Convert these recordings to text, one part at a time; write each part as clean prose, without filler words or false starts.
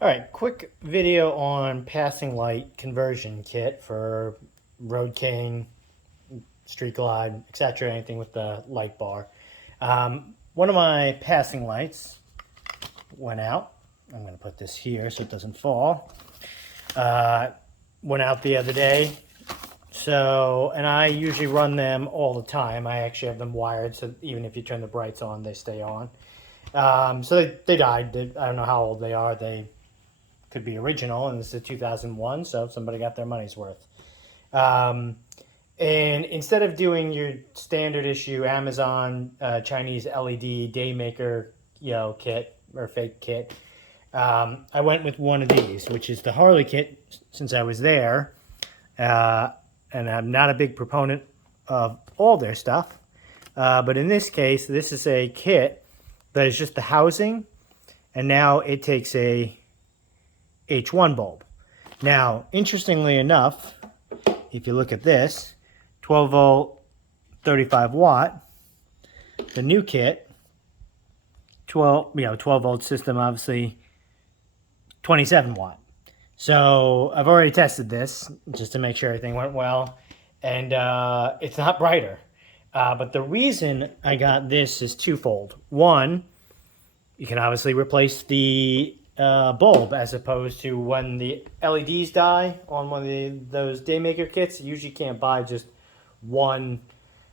All right, quick video on passing light conversion kit for Road King, Street Glide, etc. Anything with the light bar. One of my passing lights went out. I'm going to put this here so it doesn't fall. Went out the other day. So, and I usually run them all the time. I actually have them wired, so even if you turn the brights on, they stay on. So they died. I don't know how old they are. They could be original, and this is 2001, so somebody got their money's worth. And instead of doing your standard issue Amazon Chinese LED daymaker, kit or fake kit, I went with one of these, which is the Harley kit. Since I was there, and I'm not a big proponent of all their stuff, but in this case, this is a kit that is just the housing, and now it takes a H1 bulb. Now, interestingly enough, if you look at this, 12 volt, 35 watt, the new kit, 12 volt system, obviously 27 watt. So I've already tested this just to make sure everything went well, and it's not brighter. But the reason I got this is twofold. One, you can obviously replace the bulb, as opposed to when the LEDs die on one of those daymaker kits. You usually can't buy just one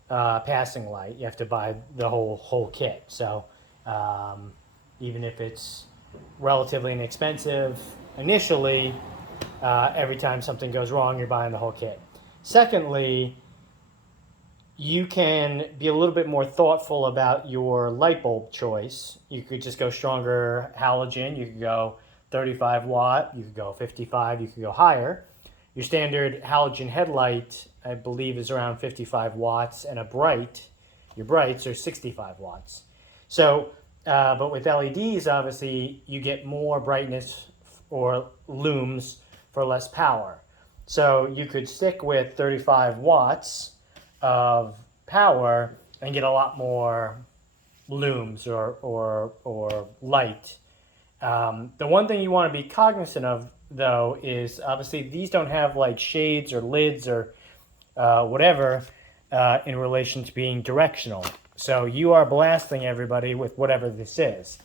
passing light. You have to buy the whole kit. So even if it's relatively inexpensive initially, every time something goes wrong, you're buying the whole kit. Secondly, you can be a little bit more thoughtful about your light bulb choice. You could just go stronger halogen. You could go 35 watt. You could go 55. You could go higher. Your standard halogen headlight, I believe, is around 55 watts, and your brights are 65 watts. So, but with LEDs, obviously, you get more brightness or looms for less power. So you could stick with 35 watts of power and get a lot more looms or light. The one thing you want to be cognizant of, though, is obviously these don't have like shades or lids or whatever in relation to being directional. So you are blasting everybody with whatever this is.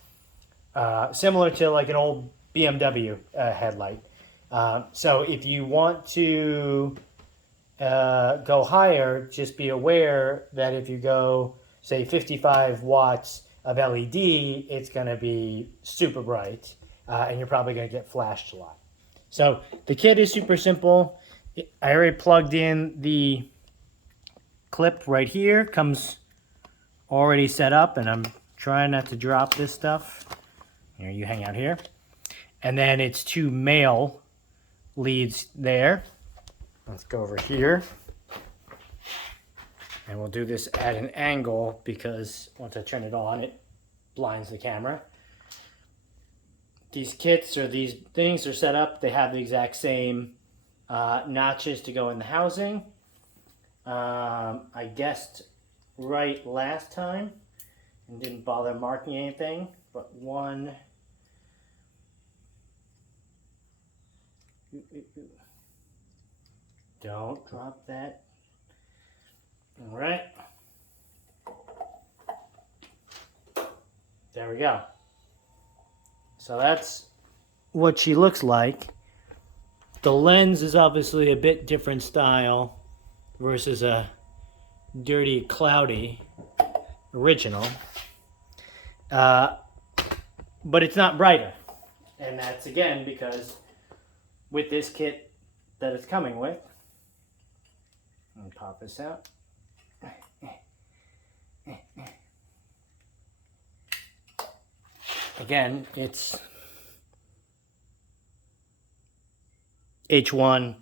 Similar to like an old BMW headlight. So if you want to go higher, just be aware that if you go, say, 55 watts of LED, it's going to be super bright, and you're probably going to get flashed a lot. So the kit is super simple. I already plugged in the clip right here. Comes already set up, and I'm trying not to drop this stuff. Here, you hang out here. And then it's two male leads there. Let's go over here. And we'll do this at an angle because once I turn it on, it blinds the camera. These kits or these things are set up. They have the exact same notches to go in the housing. I guessed right last time and didn't bother marking anything, but one. Don't drop that. All right. There we go. So that's what she looks like. The lens is obviously a bit different style versus a dirty, cloudy original. But it's not brighter. And that's, again, because with this kit that it's coming with, let me pop this out. Again, it's H1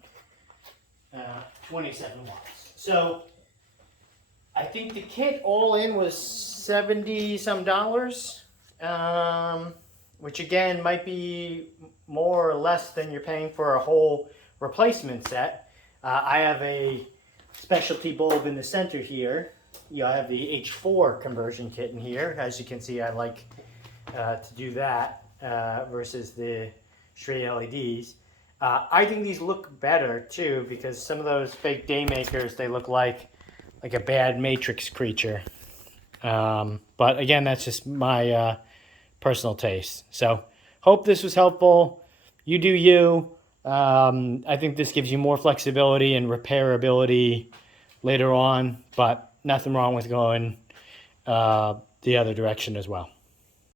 27 watts. So I think the kit all in was $70 some, which again might be more or less than you're paying for a whole replacement set. I have a specialty bulb in the center here. I have the H4 conversion kit in here. As you can see, I like to do that versus the straight LEDs. I think these look better too, because some of those fake day makers, they look like a bad Matrix creature. But again, that's just my personal taste. So hope this was helpful. You do you. I think this gives you more flexibility and repairability later on, but nothing wrong with going the other direction as well.